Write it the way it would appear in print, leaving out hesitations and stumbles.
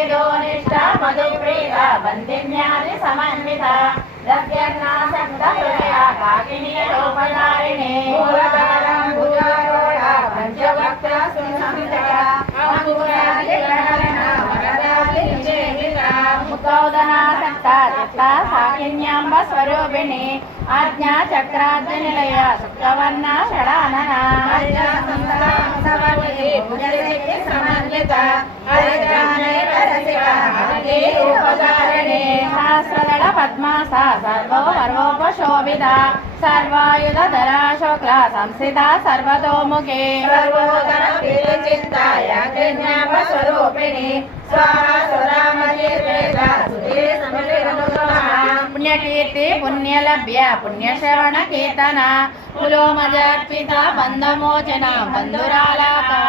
वेदोनिष्ठा मधुप्रीता वन्दिन्यादि समन्विता द्रव्यन्नासक्ता हृदया काकिनी रूपधारिणी मूलधारं भुजारूढा पंचवक्त्र सुसंहिता अंगुरादिग्रहणा वरदादि निषेविता मुखौदनासक्ता चित्ता साकिन्यांब स्वरूपिणी आज्ञा चक्राद्यनिलया सुप्तवर्णा षडानना समन्विता सहस्रदल पद्मासा सर्वो वर्वोपशोभिता सर्वायुधरा शुक्ला संस्थिता सर्वतोमुखे स्वरूपिणी पुण्यकीर्ति पुण्यलभ्य पुण्यश्रवण कीर्तना पुलोमजर्पिता बन्धमोचना बन्धुरालाका